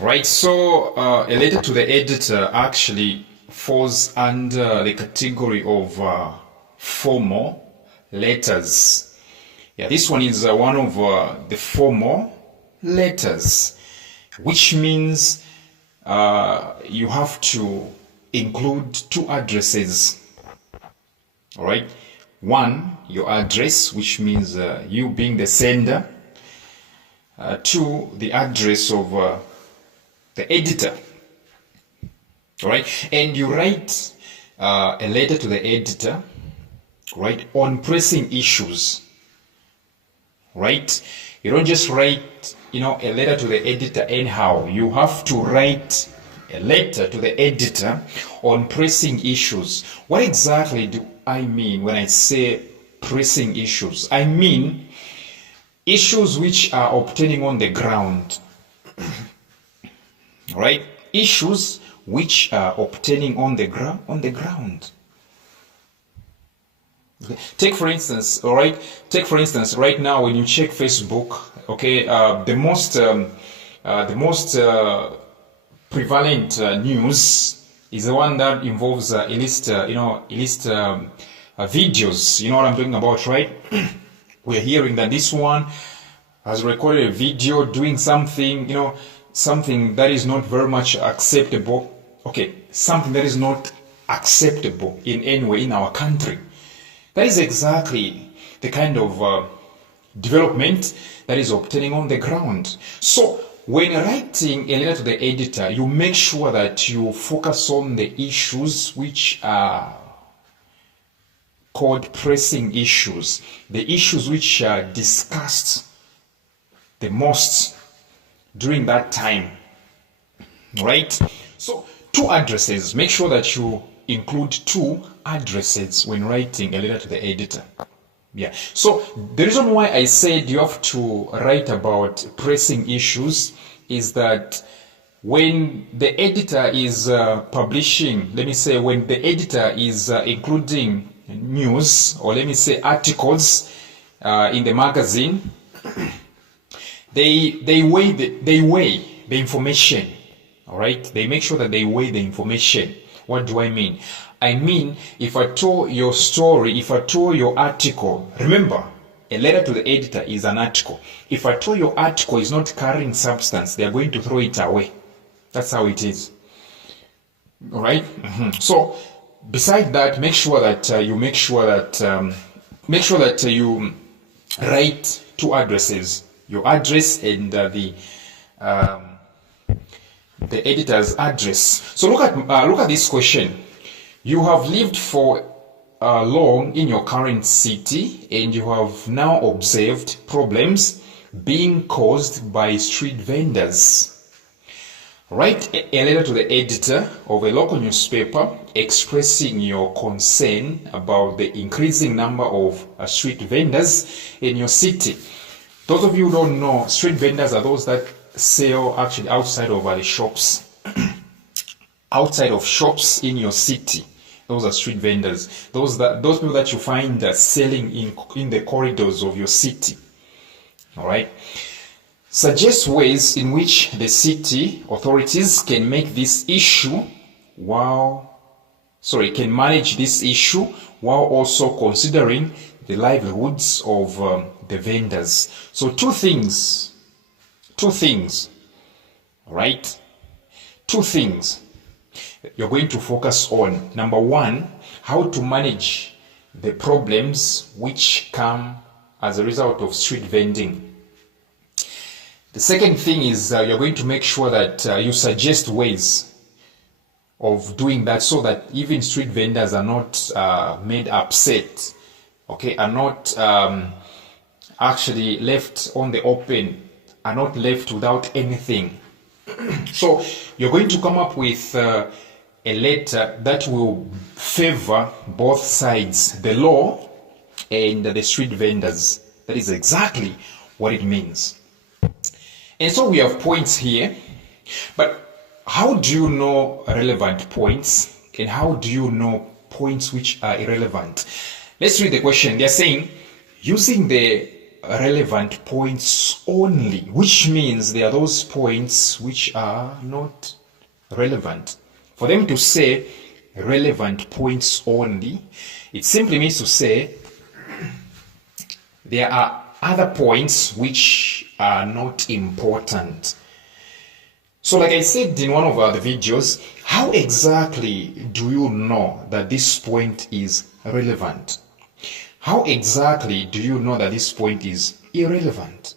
Right, so a letter to the editor actually falls under the category of formal letters. Yeah, this one is one of the formal letters, which means you have to include two addresses. All right, one, your address, which means you being the sender. Two, the address of the editor. All right, and you write a letter to the editor, right, on pressing issues. Right, you don't just write, a letter to the editor anyhow. You have to write a letter to the editor on pressing issues. What exactly do I mean when I say pressing issues? I mean issues which are obtaining on the ground. Right? Issues which are obtaining on the ground. Okay. Take for instance, right now when you check Facebook, okay, the most prevalent news is the one that involves illicit videos. You know what I'm talking about, right? We're hearing that this one has recorded a video doing something, something that is not very much acceptable. Okay, something that is not acceptable in any way in our country. That is exactly the kind of development that is obtaining on the ground. So when writing a letter to the editor, you make sure that you focus on the issues which are called pressing issues, the issues which are discussed the most during that time, right? So two addresses, make sure that you include two addresses when writing a letter to the editor. Yeah, so the reason why I said you have to write about pressing issues is that when the editor is publishing, let me say, when the editor is including news, or let me say articles in the magazine, they weigh the information. All right, they make sure that they weigh the information. What do I mean? I mean, if I told your story, if I told your article, remember, a letter to the editor is an article. If I told your article is not carrying substance, they are going to throw it away. That's how it is. All right. So, beside that, make sure that you write two addresses: your address and the editor's address. So look at this question. You have lived for long in your current city, and you have now observed problems being caused by street vendors. Write a letter to the editor of a local newspaper expressing your concern about the increasing number of street vendors in your city. Those of you who don't know, street vendors are those that sell actually outside of the shops. Outside of shops in your city. Those are street vendors. Those people that you find selling in the corridors of your city. All right. Suggest ways in which the city authorities can make this issue can manage this issue while also considering the livelihoods of the vendors. So two things, right? Two things you're going to focus on. Number one, how to manage the problems which come as a result of street vending. The second thing is you're going to make sure that you suggest ways of doing that so that even street vendors are not made upset, okay, are not actually left on the open, are not left without anything. So you're going to come up with a letter that will favor both sides, the law and the street vendors. That is exactly what it means. And so we have points here, but how do you know relevant points and how do you know points which are irrelevant? Let's read the question. They're saying, using the relevant points only, which means there are those points which are not relevant. For them to say relevant points only, it simply means to say there are other points which are not important. So like I said in one of the videos, how exactly do you know that this point is relevant? How exactly do you know that this point is irrelevant?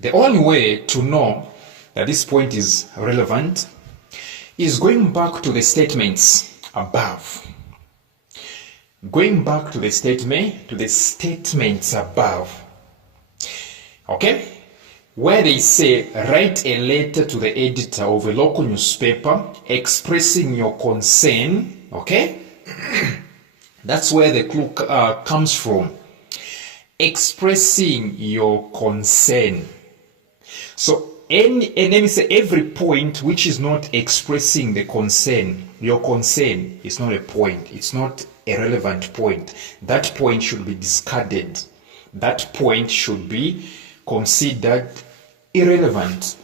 The only way to know that this point is relevant is going back to the statements above. Going back to the statements above. Okay? Where they say, write a letter to the editor of a local newspaper expressing your concern. Okay? That's where the clue comes from. Expressing your concern. So, and let me say, every point which is not expressing the concern, your concern, is not a point. It's not a relevant point. That point should be discarded. That point should be considered irrelevant.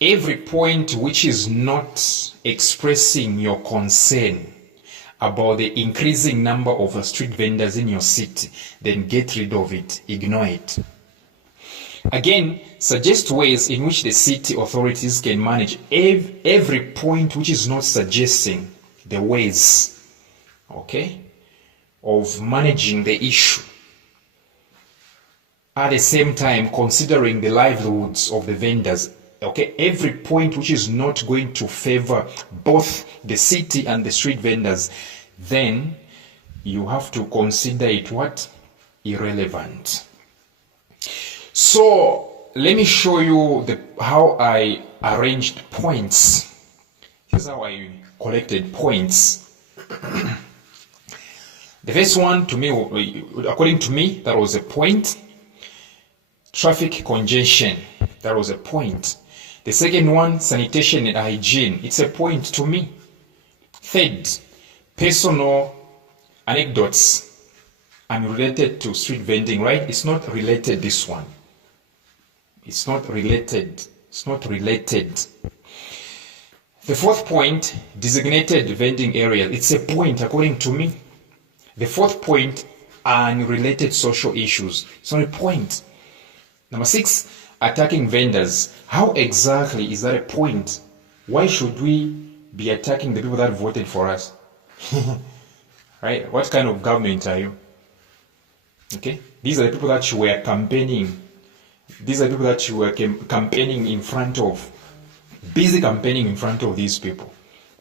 Every point which is not expressing your concern about the increasing number of street vendors in your city, then get rid of it, ignore it. Again, suggest ways in which the city authorities can manage every point which is not suggesting the ways, okay, of managing the issue. At the same time, considering the livelihoods of the vendors. Okay, every point which is not going to favor both the city and the street vendors, then you have to consider it what? Irrelevant. So let me show you how I arranged points. Here's how I collected points. The first one, to me, according to me, that was a point. Traffic congestion, that was a point. The second one, sanitation and hygiene, it's a point to me. Third, personal anecdotes unrelated to street vending, right? It's not related, this one. It's not related. It's not related. The fourth point, designated vending areas. It's a point according to me. The fourth point, unrelated social issues. It's not a point. Number 6, attacking vendors. How exactly is that a point? Why should we be attacking the people that voted for us? Right? What kind of government are you? Okay? These are the people that you were campaigning. These are the people that you were campaigning in front of. Busy campaigning in front of these people.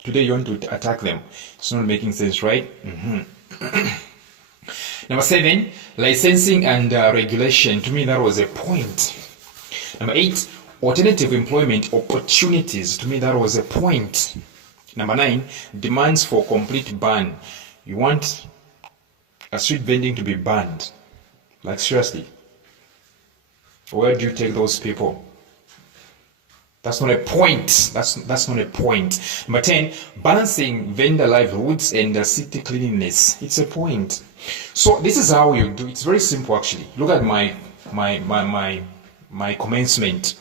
Today you want to attack them. It's not making sense, right? Number 7, licensing and regulation. To me, that was a point. Number 8, alternative employment opportunities. To me, that was a point. Number 9, demands for complete ban. You want a street vending to be banned. Like, seriously. Where do you take those people? That's not a point. That's not a point. Number 10, balancing vendor livelihoods and city cleanliness. It's a point. So this is how you do. It's very simple actually. Look at my commencement.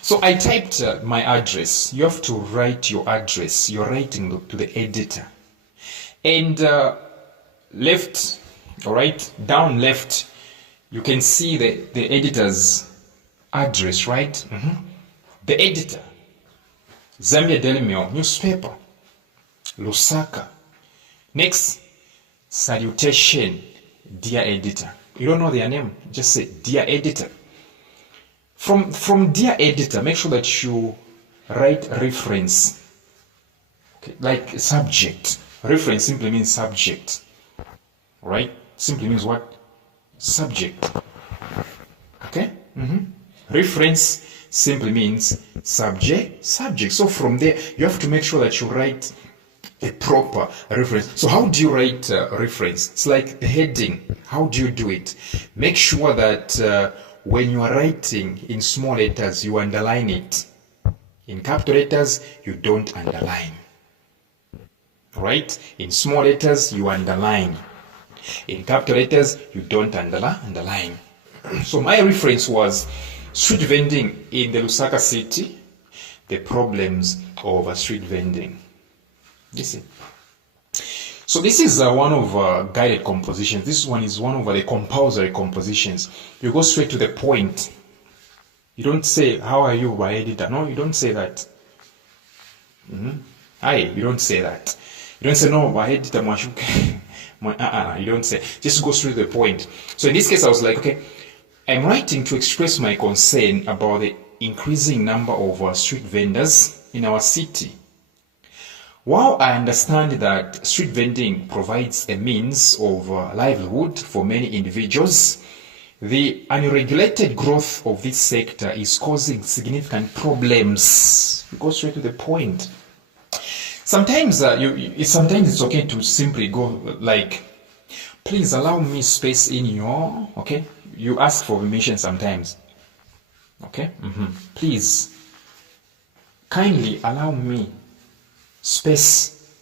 So I typed my address. You have to write your address. You're writing to the editor. And left, all right, down left, you can see the editor's address, right? The editor, Zambia Daily Mail newspaper, Lusaka. Next, salutation, dear editor. You don't know their name, just say dear editor. From dear editor, make sure that you write reference, okay, like subject. Reference simply means subject, right? Simply means what? Subject. Okay? Reference simply means subject. So from there, you have to make sure that you write a proper reference. So how do you write reference? It's like the heading. How do you do it? Make sure that when you are writing in small letters, you underline it. In capital letters, you don't underline. right? In small letters, you underline. In capital letters, you don't underline. So my reference was street vending in the Lusaka city, the problems of street vending. You see. So this is one of guided compositions. This one is one of the compulsory compositions. You go straight to the point. You don't say, how are you, by editor? No, you don't say that. Hi, you don't say that. You don't say, no, by editor, you don't say. Just go straight to the point. So in this case, I was like, okay, I'm writing to express my concern about the increasing number of street vendors in our city. While I understand that street vending provides a means of livelihood for many individuals, the unregulated growth of this sector is causing significant problems. You go straight to the point. Sometimes, sometimes it's okay to simply go like, please allow me space in your, okay? You ask for permission sometimes, okay? Please, kindly allow me space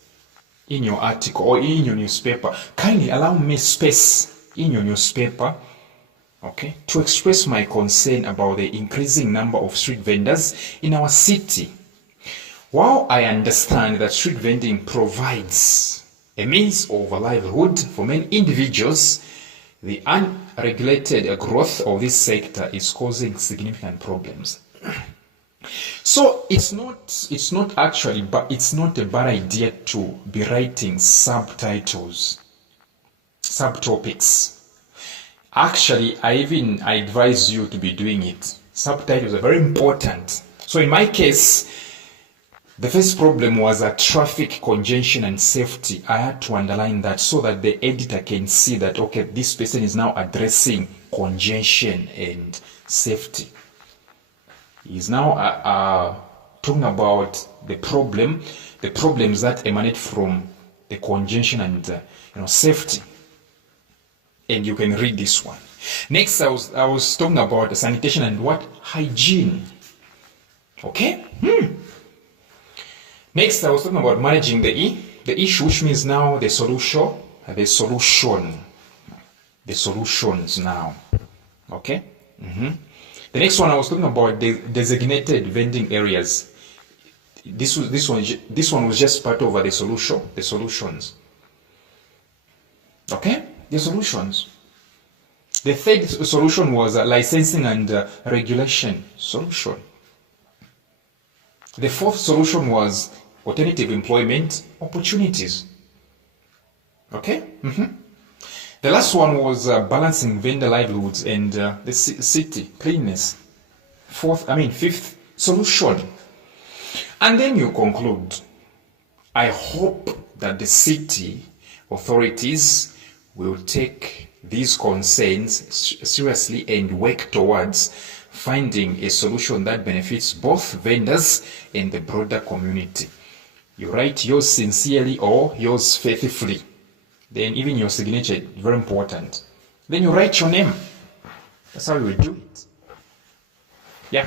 in your article or in your newspaper. Kindly allow me space in your newspaper, okay, to express my concern about the increasing number of street vendors in our city. While I understand that street vending provides a means of livelihood for many individuals, the unregulated growth of this sector is causing significant problems. So it's not actually, but it's not a bad idea to be writing subtitles, subtopics. Actually, I advise you to be doing it. Subtitles are very important. So in my case, the first problem was traffic congestion and safety. I had to underline that so that the editor can see that, okay, this person is now addressing congestion and safety. He's now talking about the problems that emanate from the congestion and safety. And you can read this one. Next, I was talking about sanitation and what? Hygiene. Okay? Next, I was talking about managing the issue, which means now the solutions now. Okay? The next one I was talking about the designated vending areas. This one was just part of the solutions. Okay? The solutions. The third solution was licensing and regulation solution. The fourth solution was alternative employment opportunities. Okay? The last one was balancing vendor livelihoods and the city cleanness. Fifth solution. And then you conclude, I hope that the city authorities will take these concerns seriously and work towards finding a solution that benefits both vendors and the broader community. You write yours sincerely or yours faithfully. Then even your signature, very important. Then you write your name. That's how you do it. Yeah.